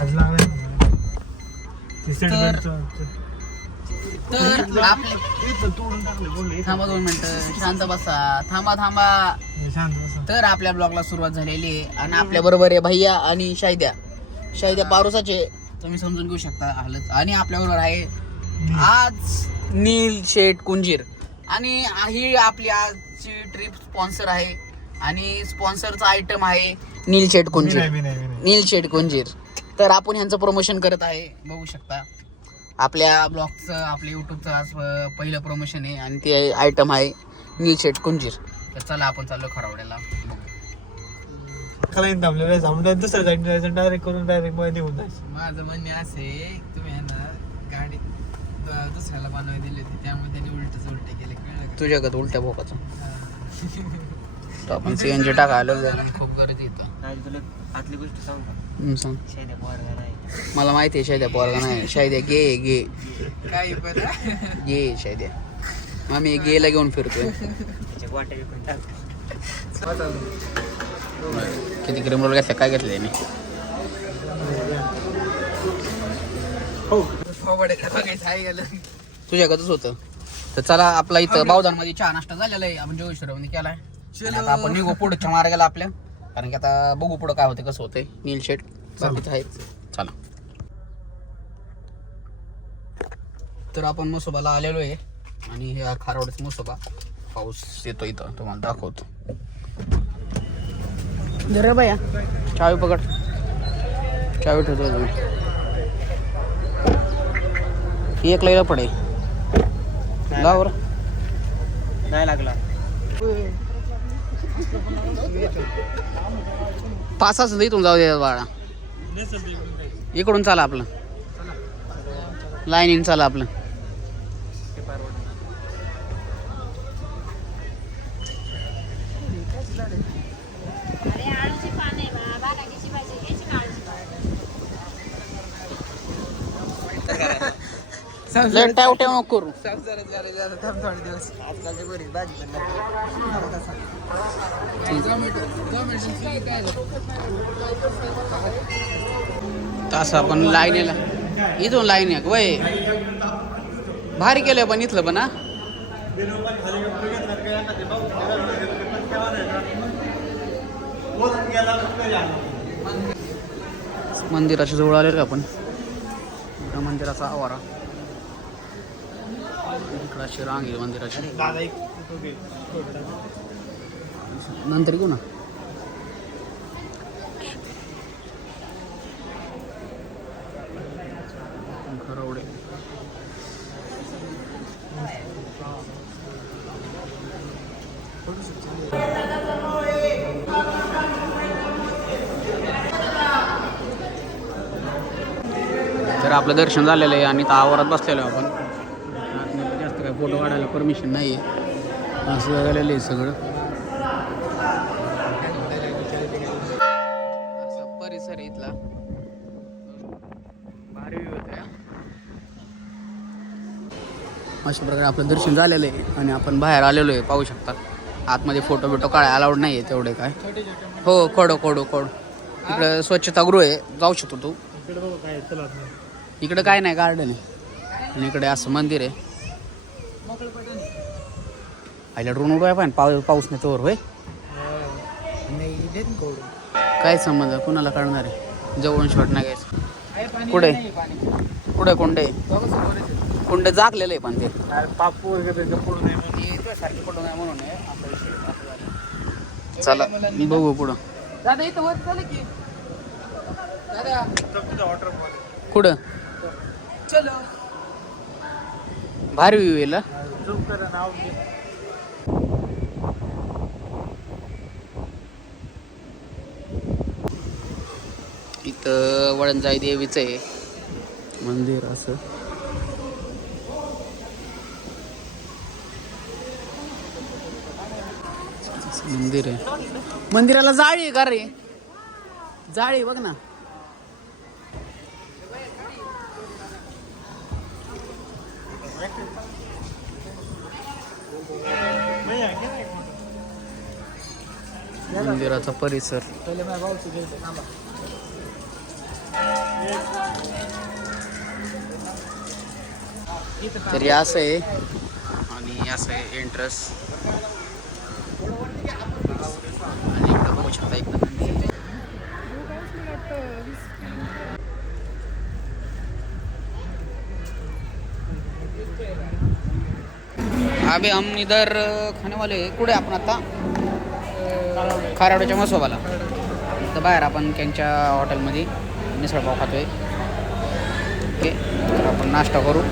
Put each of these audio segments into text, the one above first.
आज लागलाय तर आपले थांबा 2 मिनिटं शांत बसा. थांबा तर आपल्या ब्लॉगला सुरुवात झालेली आहे आणि आपल्या बरोबर आहे भैया आणि शाहिद्या पारोसाचे तुम्ही समजून घेऊ शकता हालत. आणि आपल्या बरोबर आहे आज नील शेठ कुंजीर. आणि ही आपली आजची ट्रिप स्पॉन्सर आहे आणि स्पॉन्सरचा आयटम आहे नील शेठ कुंजीर. तर आपण ह्यांचं प्रमोशन करत आहे, बघू शकता. आपल्या ब्लॉगचं आपल्या युट्यूबचं आज पहिलं प्रमोशन आहे आणि ते आयटम आहे नील शेठ कुंजीर. तर चला आपण चाललो खरावड्याला. दुसऱ्या जायचं डायरेक्ट करून डायरेक्ट मध्ये होऊन जायचं. माझं म्हणणे असे तुम्ही ना गाडी दुसऱ्याला बनवायला दिली होती त्यामुळे त्यांनी उलटे केले, कळलं? तुझ्याकडे उलट्या भोकाचं आपण सीएनजी टाकायला खूप गरज येतं. तुला आतली गोष्ट सांग का? सांग. शायद्या पोरगा नाही. मला माहिती आहे शायद्या पोरगा नाही. शायद्या गे काही पण गे शायद्या. आम्ही गेला घेऊन फिरतोय. त्याच्या गोट्या विकून टाक. किती क्रीम रोल घेतल्या, काय घेतलं त्याने? तुझ्याकडच होतं. तर चला आपला इथं बावधानमध्ये चहा नाश्ता झालेला आहे. आपण जोगेश्वरामध्ये केलाय. आणि आता आपण निघू पुढच्या मार्गाला आपल्या, कारण की आता बघू पुढं काय होते कसं होतंय. नील शेट बाकीचं आहे. चला. तर आपण मसोबाला आलेलो आहे आणि हे खारवडच मसोबा. पाऊस येतो इथं, तुम्हाला दाखवतो. जरा बाया चावी पकड, चावी ठेवतो तुम्ही. एक लयला पडे गावर नाही लागला. पासाच इथून जाऊ दे बाळा. इकडून चाला आपलं, लाईनिंग चाला आपलं. लय टाव टाव नको करू. थोडे दिवस आजकालची बरीच भाजी तसं आपण लाईनीला इथून लाईन आहे वय भारी केलंय पण इथलं पण. मंदिराच्या जवळ आलेलो का आपण. मंदिराचा आवारा इकडं अशी रांग आहे मंदिराची. नंतर घेऊ ना. खरवडे तर आपलं दर्शन झालेलं आहे आणि आवारात बसलेलो आहे आपण. जास्त काय फोटो काढायला परमिशन नाही आहे, असं झालेलं आहे सगळं. असं परिसर आहे इथला, भारी व्ह्यू होता. अशा प्रकारे आपलं दर्शन झालेलं आहे आणि आपण बाहेर आलेलो आहे, पाहू शकता. आतमध्ये फोटो बिटो काढायला अलाउड नाही आहे तेवढे काय. हो खोड इकडं स्वच्छतागृह आहे, जाऊ शकतो तू. इकडं काय नाही, गार्डन आहे आणि इकडे असं मंदिर आहे. आयला ड्रोन उडवाय पण पाऊस नाही तोवर होय. काय संबंध, कुणाला काढणार आहे. जवळून शॉट नाही घ्यायचं. कुठे कुंड जागलेलं आहे पण ते पापू वगैरे पडू नये सारखे पडू नये म्हणून. चला बघू पुढं. दादा इथं वर झालं की दादा कुठं चलो भारी व्ह्यू येईल. इथं वळणजाई देवीचं आहे मंदिर असं. मंदिर आहे, मंदिराला जाळी आहे का रे. जाळी बघ ना. मंदिराचा परिसर. तरी असं आहे आणि असं आहे एंट्रस आणि इकडं बघू शकता इकडं नंदी आहे. अभी हम इधर खाने वाले कुठे आपण आता खारावड्याच्या मसोबाला तर बाहेर आपण त्यांच्या हॉटेलमध्ये मिसळपाव खातोय. ओके तर आपण नाश्ता करू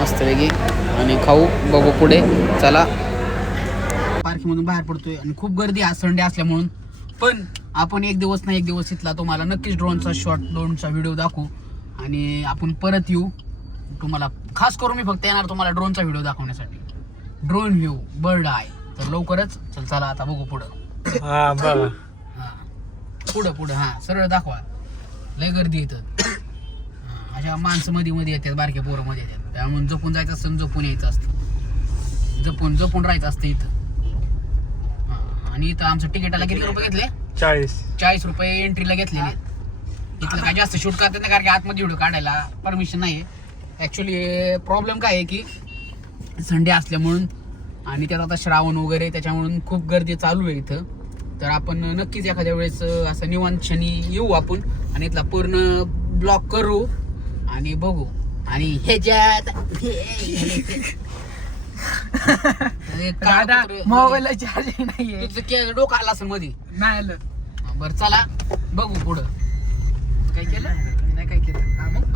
मस्तपैकी आणि खाऊ बघू पुढे. चला पार्किंगमधून बाहेर पडतोय आणि खूप गर्दी आज संडे असल्यामुळं पण आपण एक दिवस ना एक दिवस इथला तुम्हाला नक्कीच ड्रोनचा व्हिडिओ दाखवू आणि आपण परत येऊ. तुम्हाला खास करून मी फक्त येणार तुम्हाला ड्रोनचा व्हिडिओ दाखवण्यासाठी. ड्रोन व्ह्यू बर्ड आहे तर लवकरच चला आता बघू पुढं. हा बघा हा पुढं हा सरळ दाखवा. लय गर्दी येतात अशा माणसं मध्ये येतात बारक्या पोरं मध्ये येतात त्यामुळे जपून जायचं असतं जपून यायचं असतं जपून राहायचं असतं इथं. आणि इथं आमचं तिकीटाला किती रुपये घेतले 40 रुपये एंट्रीला घेतलेले आहेत. इथलं काय जास्त शूट करतात नाही कारण की आतमध्ये व्हिडिओ काढायला परमिशन नाही. ॲक्च्युली प्रॉब्लेम काय आहे की संडे असल्यामुळं आणि त्यात आता श्रावण वगैरे त्याच्यामुळं खूप गर्दी चालू आहे इथं. तर आपण नक्कीच एखाद्या वेळेस असं निवांत क्षणी येऊ आपण आणि इथला पूर्ण ब्लॉक करू आणि बघू. आणि ह्याच्यात मोबाईलला चार्जिंग नाहीये. तुझं डोकं आला असं मध्ये नाही आलं. बरं चला बघू पुढं. काय केलं नाही काय केलं. हा मग